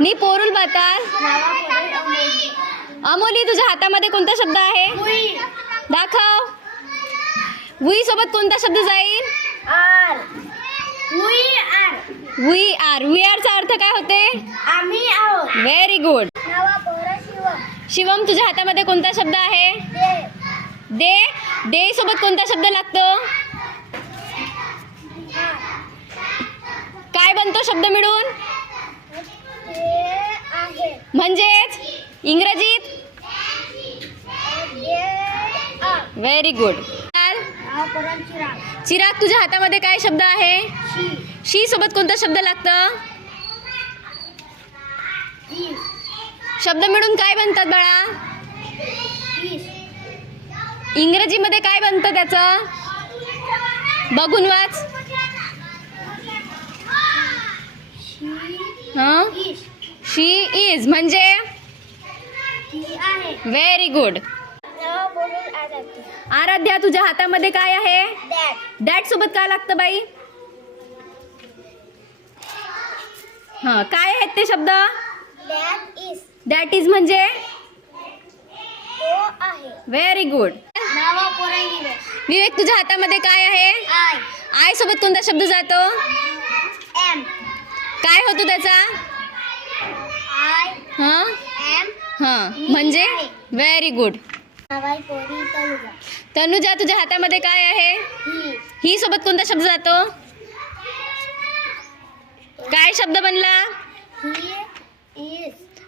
नी पोरुल बाताल अमोली, तुझ्या हातामध्ये कोणता शब्द आहे? दाखव. वी सोबत कोणता शब्द जाईल? We R. वी आर चा अर्थ काय होते? आम्ही आहोत. Very good. शिवम. शिवम, तुझ्या हातामध्ये कोणता शब्द आहे? दे. दे सोबत कोणता शब्द लागतो? काय बनतो शब्द मिळून? म्हणजेच इंग्रजीत? Very good. चिराग, तुझ्या हातामध्ये काय शब्द आहे? शी सोबत कोणता शब्द लागतं? शब्द मिळून काय बनतात बाळा? इंग्रजीमध्ये काय बनतं त्याचं? बघून वाच. शी इज म्हणजे? Very good. आराध्या, तुझ्या हातामध्ये काय आहे? दॅट सोबत काय लागतं बाई? हा, काय आहेत ते शब्द? दॅट इज म्हणजे? Very good. विवेक, तुझ्या हातामध्ये काय आहे? आय सोबत कोणता शब्द जातो? काय होतो त्याचा? हा हा म्हणजे? Very good. तनुजा, तुझ्या हातामध्ये काय आहे? ही सोबत कोणता शब्द जातो? काय शब्द बनला?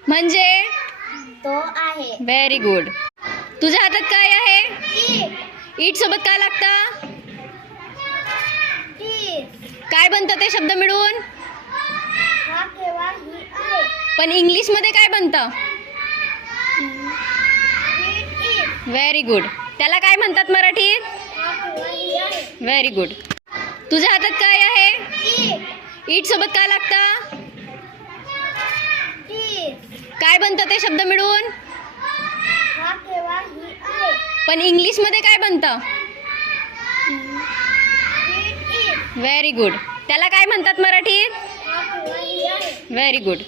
म्हणजे? तो आहे. Very good. तुझ्या हातात काय आहे? इट सोबत काय लागतं? काय बनतं ते शब्द मिळून? पण इंग्लिश मध्ये काय बनतं? Very good. त्याला काय म्हणतात मराठीत? Very good. तुझ्या हातात काय आहे? इट सोबत काय लागतं? काय बनतं ते शब्द मिळून? पण इंग्लिश मध्ये काय बनतं? Very good. त्याला काय म्हणतात मराठीत? Very good.